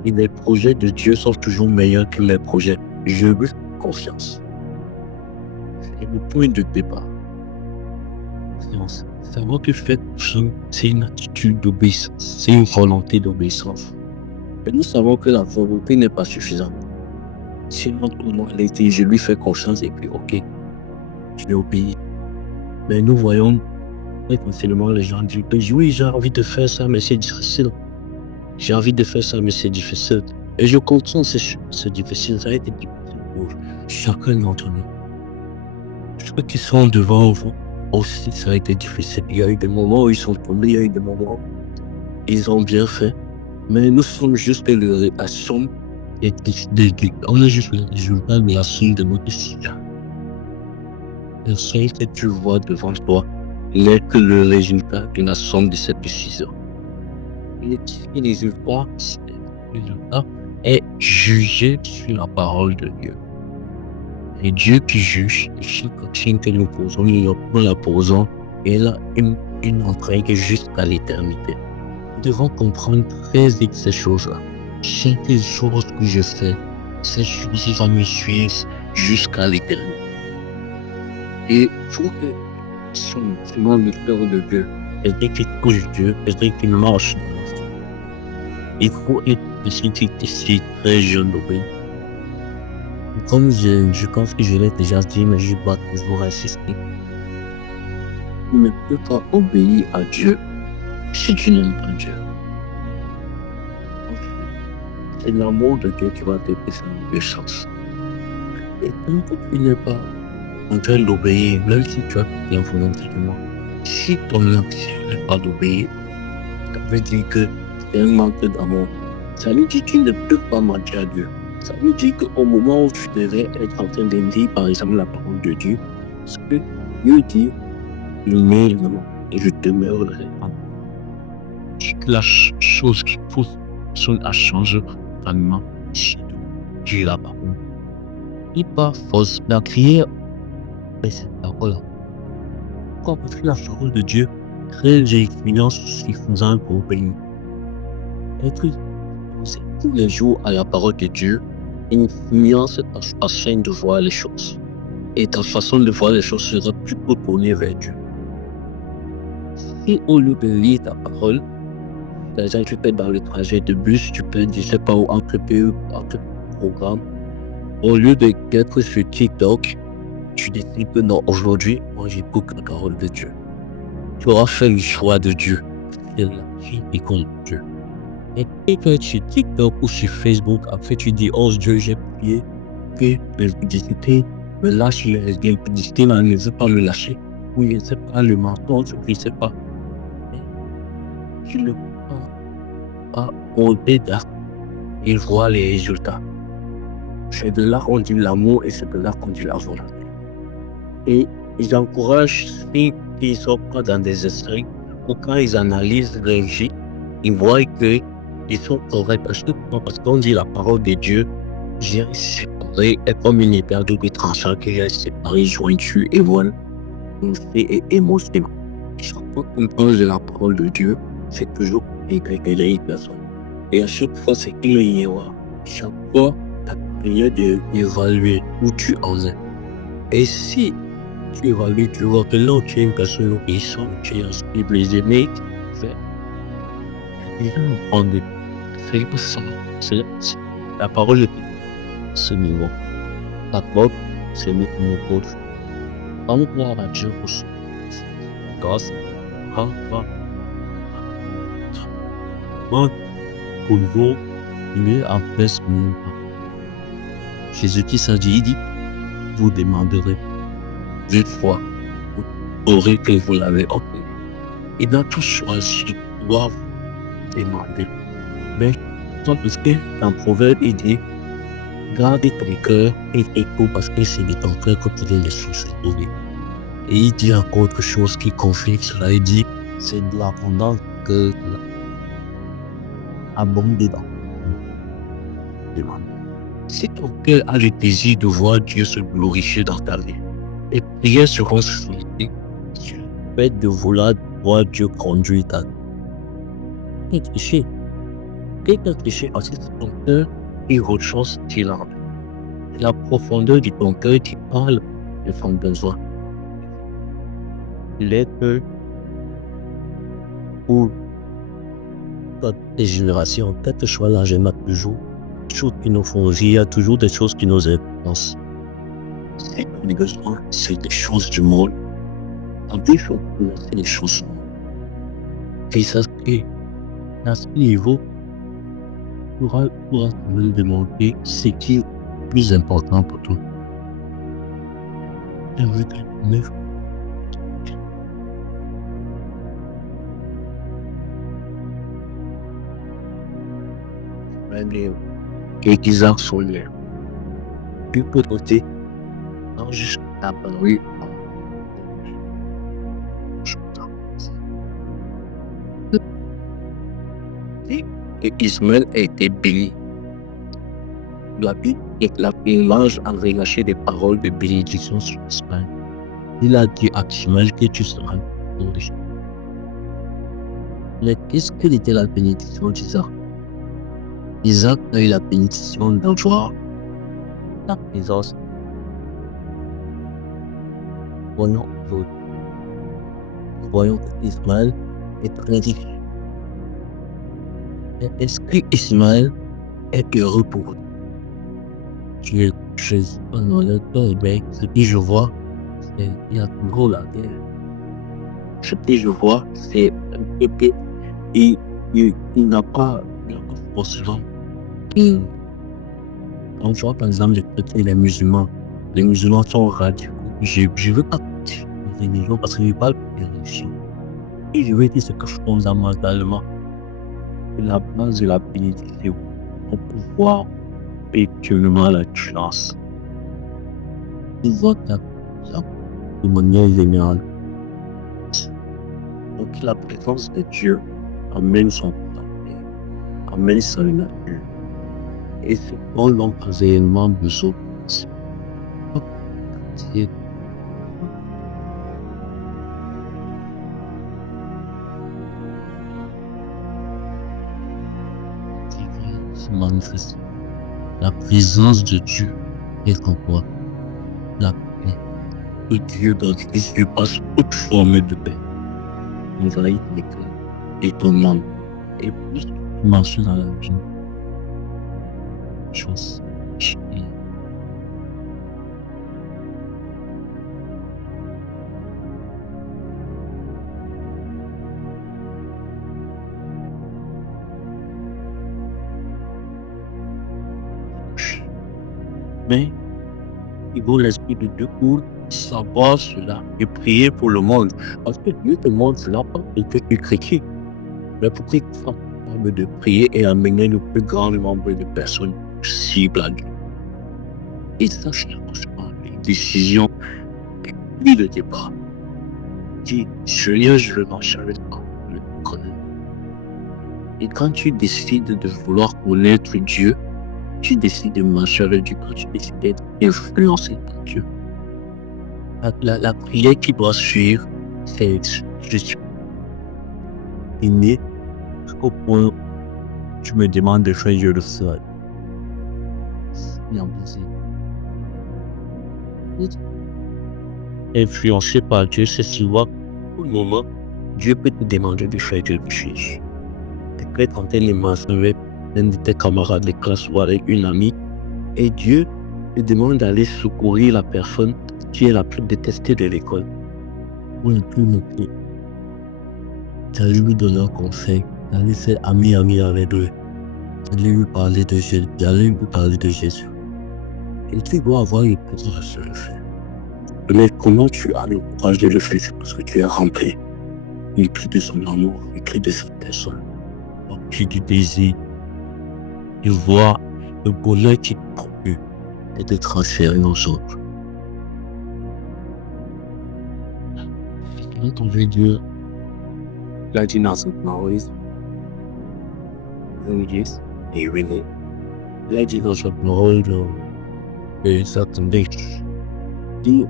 Et les projets de Dieu sont toujours meilleurs que mes projets. Je veux confiance. C'est le point de départ. Confiance. Savoir que faire ça, c'est une attitude d'obéissance, c'est une volonté d'obéissance. Mais nous savons que la volonté n'est pas suffisante. Sinon, tout le monde a été, je lui fais confiance et puis ok, je vais obéir. Mais nous voyons essentiellement les gens disent que oui, j'ai envie de faire ça, mais c'est difficile. J'ai envie de faire ça, mais c'est difficile. Et je comprends, c'est difficile, ça a été difficile pour chacun d'entre nous. Ceux qui sont devant vous aussi, ça a été difficile. Il y a eu des moments où ils sont tombés, il y a eu des moments où ils ont bien fait. Mais nous sommes juste la somme. On est juste le résultat de la somme de nos décisions. Le seul que tu vois devant toi n'est que le résultat de la somme de cette décision. Le résultat est jugé sur la parole de Dieu. Et Dieu qui juge, chaque action que nous posons, nous la posons, et elle a une entrée jusqu'à l'éternité. Nous devons comprendre très vite ces choses-là. Chaque chose que je fais, ces choses vont me suivre jusqu'à l'éternité. Et il faut que son le cœur de Dieu, quelqu'un qui touche Dieu, quelqu'un qui marche dans la foi. Il faut être ici très jeune d'obéir. Comme je pense que je l'ai déjà dit, mais je dois toujours insister. Tu ne peux pas obéir à Dieu si tu n'aimes pas Dieu. C'est l'amour de Dieu qui va te pousser en obéissance. Et tant que tu n'es pas en train d'obéir, même si tu as bien volontairement, si ton action n'est pas d'obéir, ça veut dire que c'est un manque d'amour. Ça veut dire que tu ne peux pas mentir à Dieu. Ça veut dire qu'au moment où tu devrais être en train de dire, par exemple, la parole de Dieu, ce que Dieu dit, je m'aime et je demeurerai en toi. La chose qui pousse à changer totalement, c'est de dire la parole. Et pas force la crier, mais c'est la parole. Pourquoi? Parce que la parole de Dieu crée des influences suffisantes pour obéir. Être tous les jours à la parole de Dieu influence ta façon de voir les choses. Et ta façon de voir les choses sera plutôt tournée vers Dieu. Si au lieu de lire ta parole, par exemple, tu peux être dans le trajet de bus, tu peux, je sais pas où, entre programmes, au lieu d'être sur TikTok, tu décides que non, aujourd'hui, moi j'écoute la parole de Dieu. Tu auras fait le choix de Dieu. C'est la vie qui compte Dieu. Et tu peux être sur TikTok ou sur Facebook, après tu dis, oh Dieu, j'ai prié que les publicités me lâchent, les publicités là, ne veulent pas me lâcher. Oui, je ne sais pas, le mensonge, je ne sais pas. Mais tu ne peux pas au-delà et voir les résultats. C'est de là qu'on dit l'amour et c'est de là qu'on dit la volonté. Et ils encouragent ceux qui sont pas dans des esprits ou quand ils analysent leur vie, ils voient qu'ils sont corrects parce qu'on dit la parole de Dieu, j'ai séparé est comme une hyper double tranchant que j'ai séparé, jointure et voilà, et émotionnellement. Chaque fois qu'on parle de la parole de Dieu, c'est toujours écrit personne. Et à chaque fois, c'est qu'il y a chaque fois, ta prière d'évaluer où tu en es. Et si tu évalues, tu vois que là où tu es une personne obéissante, tu es un brisé, mais les gens vont prendre des... C'est pas ça. C'est la parole de ce niveau. La parole, c'est notre code. On croit à Dieu pour ça. Grâce à moi, pour vous, il est en place. Jésus-Christ a dit, il dit, vous demanderez une fois, vous aurez que vous l'avez obtenu. Il a tout choisi de pouvoir vous demander. Mais, parce que dans Proverbe, il dit, garde ton cœur et écoute parce que c'est de ton cœur que tu les choses trouvées. Et il dit encore autre chose qui confirme cela. Il dit, c'est de l'abondance que abonde dedans. Demande. Si ton cœur a le désir de voir Dieu se glorifier dans ta vie, les prières seront sollicitées. Fait de vouloir voir Dieu conduire ta vie. Et réfléchir parce que ton cœur est autre chose qu'il a. La profondeur de ton cœur qui parle de son besoin. L'être ou toutes les générations, peut-être choix là, j'aime toujours. Choses qui nous font rire, il y a toujours des choses qui nous influencent. C'est un besoin, c'est des choses du monde. En plus, c'est des choses. Et ça, c'est à ce niveau, pourra nous demander ce qui est le plus important pour toi. Quelques arts solaires. Du côté, non, juste la rue. Et Ismaël a été béni. La Bible et l'ange avait lâché des paroles de bénédiction sur Ismaël. Il a dit à Ismaël que tu seras nourri. Mais qu'est-ce que était la bénédiction d'Isaac? Isaac a eu la bénédiction d'avoir la présence. Voyons l'autre. Voyons qu'Ismaël est très riche. Mais est-ce que Ismaël est heureux pour eux? Je dans le temps, mais ce que je vois, c'est qu'il y a toujours la guerre. Ce que je vois, c'est un peuple et il n'a pas forcément. On voit par exemple les musulmans. Les musulmans sont radicaux. Je veux pas dire les religions parce qu'ils parlent de religion. Et je veux dire ce que fondamentalement, la base de la bénédiction, pour pouvoir perpétuellement la chance. Tu vois ça de manière générale. Donc la présence de Dieu amène son temps, amène sa nature. Et c'est dont l'on a réellement besoin. Se manifeste. La présence de Dieu est en toi. La paix. Et Dieu dans qui surpasse toute forme de paix. Envahit tes cœurs et ton âme. Et plus tu marches dans la vie. Chose. Mais il faut l'esprit de Dieu pour savoir cela et prier pour le monde. Parce que Dieu te montre cela et que tu critiques. Mais pour qu'il soit capable de prier et amener le plus grand nombre de personnes possible à Dieu. Et ça, c'est les décisions et le débat. Dis, Seigneur, je veux marcher avec toi, je le connais. Et quand tu décides de vouloir connaître Dieu, tu décides de marcher avec Dieu, quand tu décides d'être influencé par Dieu. La prière qui doit suivre, c'est je suis né jusqu'au point où tu me demandes de faire, je le ferai. et en plaisir. Influencé par Dieu, c'est souvent au moment Dieu peut te demander de faire quelque chose. Peut-être en tellement avec un de tes camarades de classe ou avec une amie, et Dieu te demande d'aller secourir la personne qui est la plus détestée de l'école. Ou la plus moquée. D'aller lui donner un conseil, d'aller faire ami avec eux, d'aller lui parler de Jésus, Et tu dois avoir le courage de le faire. Mais comment tu as le courage de le faire? C'est parce que tu es rempli. Il crie de son amour, il crie de sa personne. J'ai du désir de voir le bonheur qui te procure et de transférer aux autres. Quand on veut dire, la dynastie Maoïse, religious, et really, la dynastie Maoïse, et ça tombe. Dit,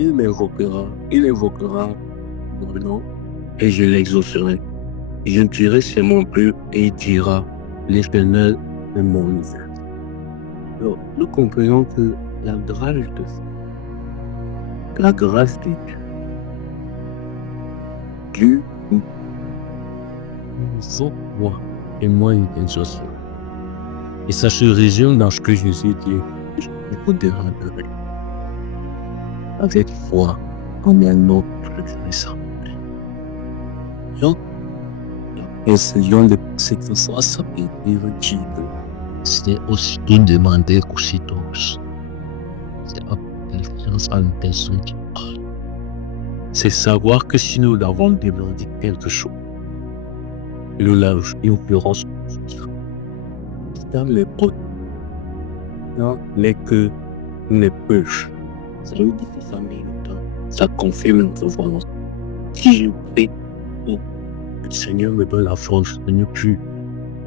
il évoquera mon nom et je l'exaucerai. Et je dirai c'est mon peuple et il dira l'Éternel est mon univers. Alors, nous comprenons que la grâce de Dieu nous faut moi et moi une exauce. Et ça se résume dans ce que Jésus dit. Beaucoup de rendre avec foi en un nom reconnaissant. Donc, essayons de ce que soit ça peut dire Dieu. C'est aussitôt demander qu'aussitôt. C'est confiance en une personne qui parle. C'est savoir que si nous avons demandé quelque chose, nous l'avons et nous ferons ce dans les potes, dans les que les pêches. Ça nous dit que ça met le temps. Ça confirme notre volonté. Si je prie, oh, le Seigneur me donne la force de ne plus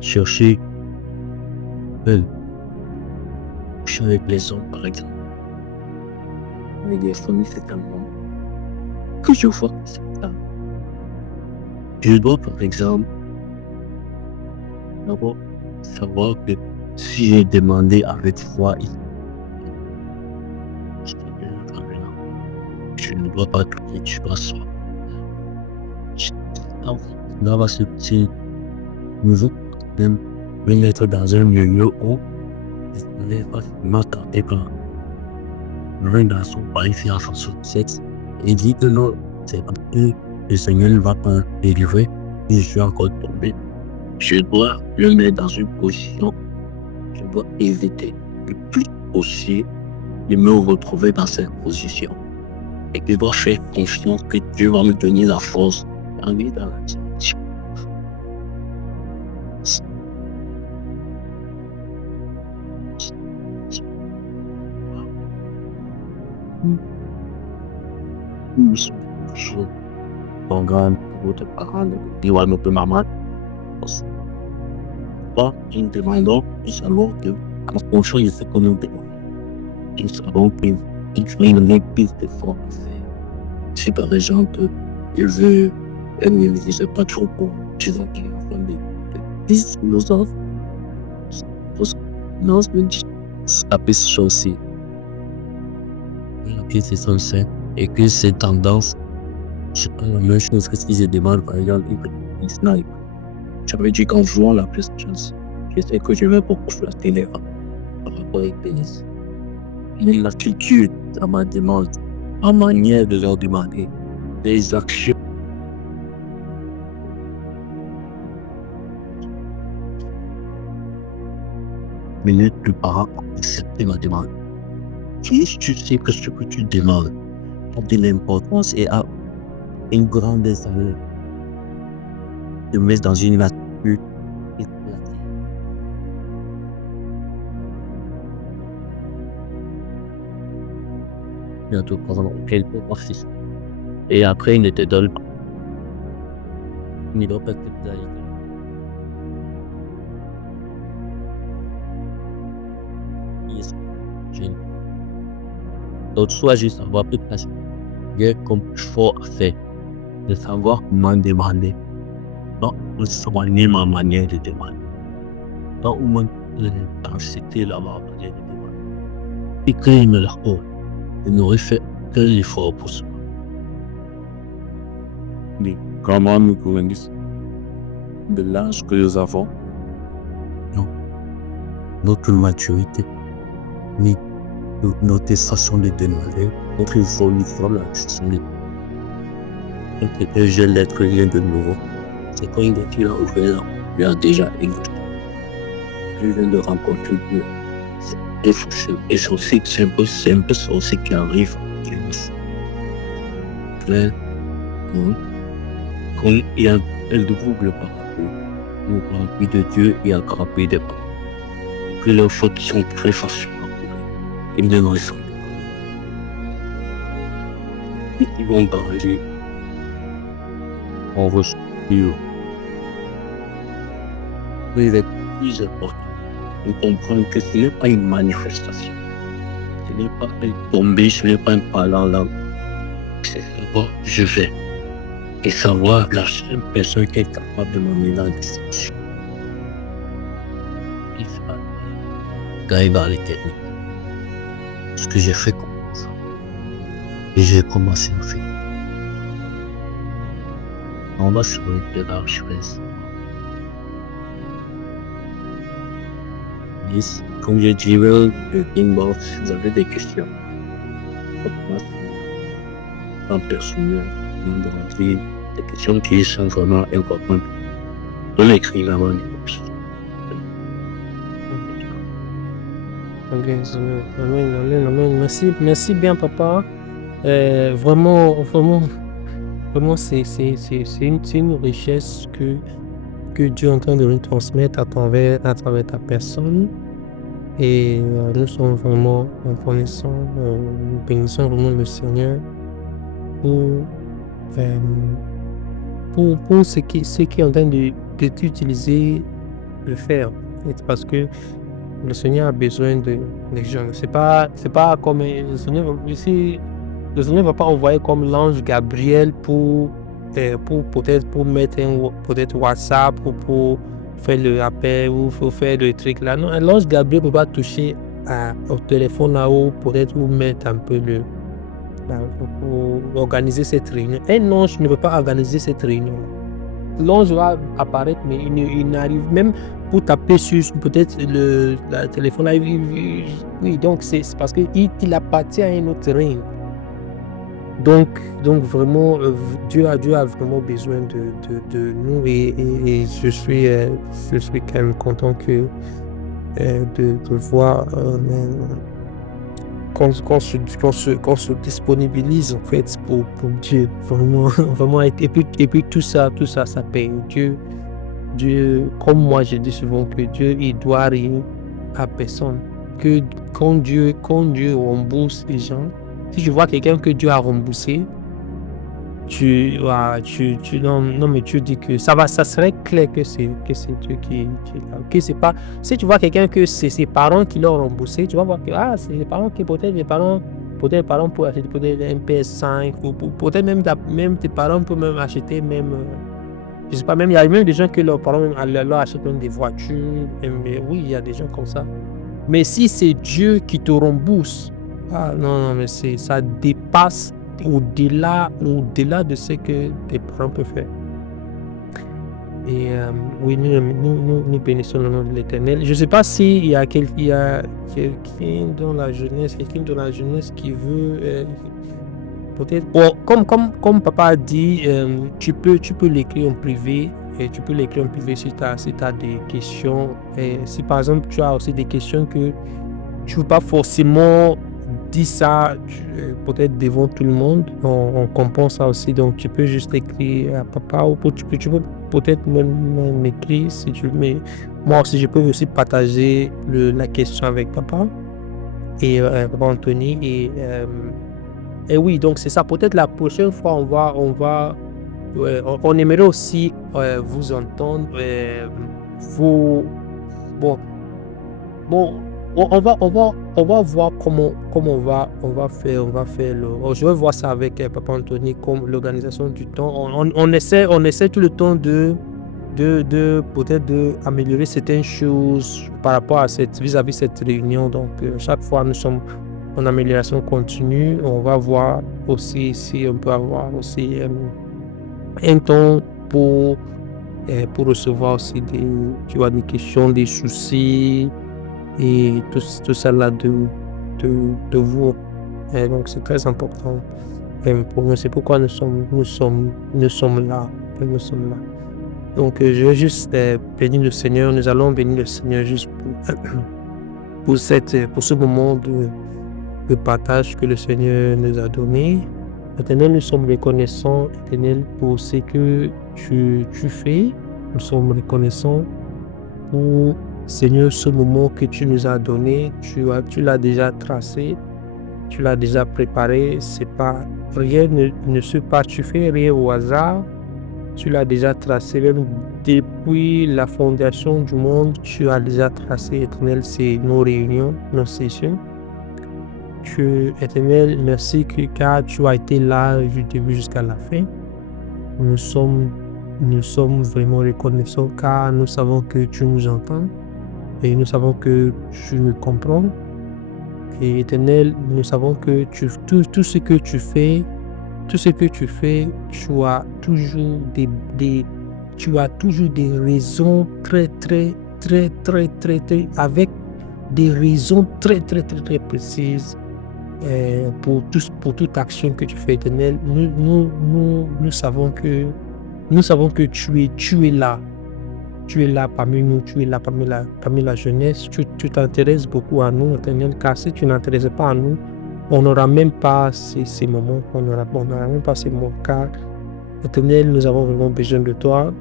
chercher avec les hommes, par exemple. Avec des familles, c'est tellement que je vois que c'est ça. Je dois, par exemple, d'abord savoir que si j'ai demandé avec foi, je ne dois pas crier, tu vas soi. Là, va se petit nouveau même me mettre dans un milieu où je ne vais pas m'attendre quand un garçon va ici en fonction du sexe et dit que non, c'est parce que le Seigneur ne va pas délivrer et je suis encore tombé. Je dois le mettre dans une position, je dois éviter le plus possible de me retrouver dans cette position. Et je dois faire confiance que Dieu va me donner la force d'aller dans la direction. Programme votre parole, dis-moi un peu maman. Pas une demandant, nous savons que en fonction de ce que nous demandons, nous savons qu'il faut une piste de force. Si par exemple, je veux, je sais pas trop pour, tu vois, qui est en this nous offre, non, ça peut se chausser. La pièce est censée, et que ces tendances, c'est pas la même chose que si je demande par exemple une snipe. J'avais dit qu'en jouant la PlayStation, je sais que je vais beaucoup flatter les rangs par rapport à PS. Une attitude à ma demande, en manière de leur demander des actions. Mais ne plus par accepter ma demande. Si tu sais que ce que tu demandes a de l'importance et a une grande valeur, te mettre dans une attitude éclatée. Bientôt, par exemple, quelqu'un office. Et après, il ne te donne pas. Il ne doit pas te donner. Yes. Donc, soit juste savoir plus de comme fort à faire, de savoir comment demander. Non, de soigner ma manière de demander. Non, au moins, c'était là-bas. Et quand il me l'a il n'aurait fait quel effort pour ça. Mais comment nous connaissons de l'âge que nous avons? Notre maturité, ni notre façon de demander, notre évolution, la façon de je l'être rien de nouveau. C'est quand il a ouvert, il a déjà existé. Je viens de rencontrer Dieu. Et c'est aussi c'est un peu ça aussi qui arrive. Quand il y a un double parapluie, le parapluie de Dieu et un parapluie de parapluie. Et puis les fautes sont très facilement couvertes. Ils ne ressemblent pas. Ils vont parler. On reçoit Dieu. Mais il est plus important de comprendre que ce n'est pas une manifestation. Ce n'est pas un tombé, ce n'est pas un parlant là. C'est d'abord, je vais. Et savoir la seule personne qui est capable de m'amener dans la discussion. Quand il va à l'éternité. Ce que j'ai fait comme ça. Et j'ai commencé à faire. On va sur les larges fraises. Comme je dis, inbox, si vous avez des questions. En personnel, des questions qui sont vraiment importantes. On écrit là-bas en inbox. Amen. Merci bien, papa. Vraiment, c'est une richesse que Dieu est en train de nous transmettre à travers ta personne. Et nous sommes vraiment reconnaissants, nous bénissons vraiment le Seigneur pour ce qui est en train de t'utiliser, de faire. Et parce que le Seigneur a besoin de gens. C'est pas comme le Seigneur ne va pas envoyer comme l'ange Gabriel pour mettre peut-être WhatsApp ou pour faire le appel ou pour faire le truc là. Non, l'ange Gabriel ne peut pas toucher au téléphone là-haut, peut-être ou mettre un peu pour organiser cette réunion. Un ange ne peut pas organiser cette réunion. L'ange va apparaître, mais il n'arrive même pour taper sur peut-être le téléphone là. Oui, donc c'est parce qu'il appartient à un autre règne. Donc vraiment, Dieu a vraiment besoin de nous et je suis quand même content de voir qu'on se disponibilise en fait pour Dieu, vraiment et puis tout ça paye. Dieu, comme moi je dis souvent que Dieu il doit rien à personne, que quand Dieu rembourse les gens. Si tu vois quelqu'un que Dieu a remboursé, mais tu dis que ça serait clair que c'est Dieu qui que c'est pas. Si tu vois quelqu'un que c'est ses parents qui l'ont remboursé, tu vas voir que c'est les parents qui peut-être les parents pour acheter peut-être un PS5 ou peut-être même tes parents peuvent même acheter même je sais pas, même il y a même des gens que leurs parents leur achètent même des voitures. Mais oui, il y a des gens comme ça. Mais si c'est Dieu qui te rembourse, non, mais ça dépasse au-delà de ce que tes parents peuvent faire. Et oui, nous bénissons le nom de l'Éternel. Je ne sais pas s'il y a quelqu'un dans la jeunesse qui veut peut-être. Comme papa a dit, tu peux l'écrire en privé. Et tu peux l'écrire en privé si tu as des questions. Et si par exemple tu as aussi des questions que tu ne veux pas forcément dire ça peut-être devant tout le monde, on comprend ça aussi. Donc tu peux juste écrire à papa ou tu peux peut-être même m'écrire si tu veux. Mais moi aussi je peux aussi partager la question avec papa et papa Anthony et oui, donc c'est ça. Peut-être la prochaine fois on aimerait aussi vous entendre. On va voir comment on va faire je vais voir ça avec papa Anthony comme l'organisation du temps. On essaie tout le temps peut-être d'améliorer certaines choses par rapport à vis-à-vis cette réunion. Donc, chaque fois, nous sommes en amélioration continue. On va voir aussi si on peut avoir aussi un temps pour recevoir aussi des questions, des soucis et tout ça là de vous. Et donc, c'est très important pour nous. C'est pourquoi nous sommes là. Nous sommes là. Donc, je veux juste bénir le Seigneur. Nous allons bénir le Seigneur juste pour ce moment de partage que le Seigneur nous a donné. Éternel, nous sommes reconnaissants, Éternel, pour ce que tu fais. Nous sommes reconnaissants pour, Seigneur, ce moment que tu nous as donné. Tu l'as déjà tracé, tu l'as déjà préparé. C'est pas rien ne se passe, tu fais rien au hasard. Tu l'as déjà tracé, même depuis la fondation du monde, tu as déjà tracé, Éternel, c'est nos réunions, nos sessions. Éternel, merci car tu as été là du début jusqu'à la fin. Nous sommes vraiment reconnaissants car nous savons que tu nous entends et nous savons que tu nous comprends. Et Éternel, nous savons que tout ce que tu fais, tu as toujours des raisons très avec des raisons très précises pour toute action que tu fais, Éternel. Nous savons que tu es là. Tu es là parmi nous, tu es là parmi la jeunesse. Tu t'intéresses beaucoup à nous, Éternel, car si tu n'intéressais pas à nous, on n'aura même pas ces moments, on n'aura même pas ces moments, car Éternel, nous avons vraiment besoin de toi.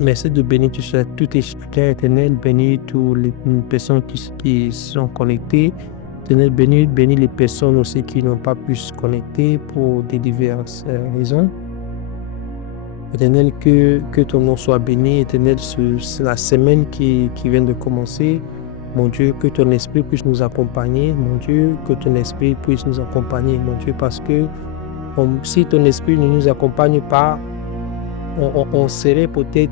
Merci de bénir tous tes chrétiens, Éternel, bénis toutes les personnes qui sont connectées. Éternel, bénis les personnes aussi qui n'ont pas pu se connecter pour des diverses raisons. Éternel, que ton nom soit béni. Éternel, c'est la semaine qui vient de commencer. Mon Dieu, que ton esprit puisse nous accompagner. Mon Dieu, que ton esprit puisse nous accompagner. Mon Dieu, parce que si ton esprit ne nous accompagne pas, on serait peut-être,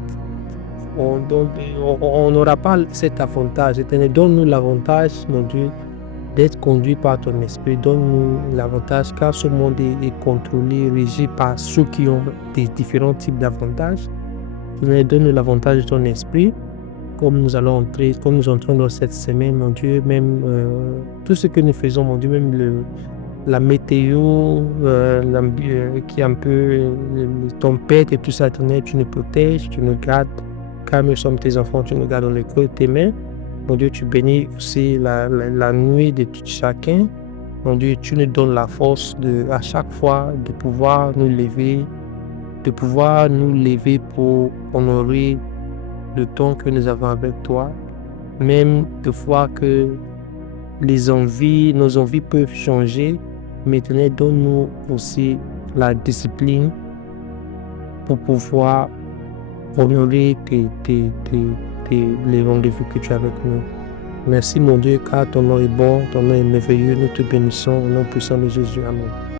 on n'aura pas cet avantage. Éternel, donne-nous l'avantage, mon Dieu, d'être conduit par ton esprit. Donne-nous l'avantage, car ce monde est contrôlé, régi par ceux qui ont des différents types d'avantages. Donne-nous l'avantage de ton esprit. Comme nous entrons dans cette semaine, mon Dieu, même tout ce que nous faisons, mon Dieu, même la météo, qui est un peu tempête et tout ça, Éternel, tu nous protèges, tu nous gardes, car nous sommes tes enfants, tu nous gardes dans le creux de tes mains. Mon Dieu, tu bénis aussi la nuit de tout chacun. Mon Dieu, tu nous donnes la force à chaque fois de pouvoir nous lever pour honorer le temps que nous avons avec toi. Même de fois que nos envies peuvent changer, maintenant donne-nous aussi la discipline pour pouvoir honorer les rendez-vous que tu as avec nous. Merci mon Dieu, car ton nom est bon, ton nom est merveilleux. Nous te bénissons au nom puissant de Jésus. Amen.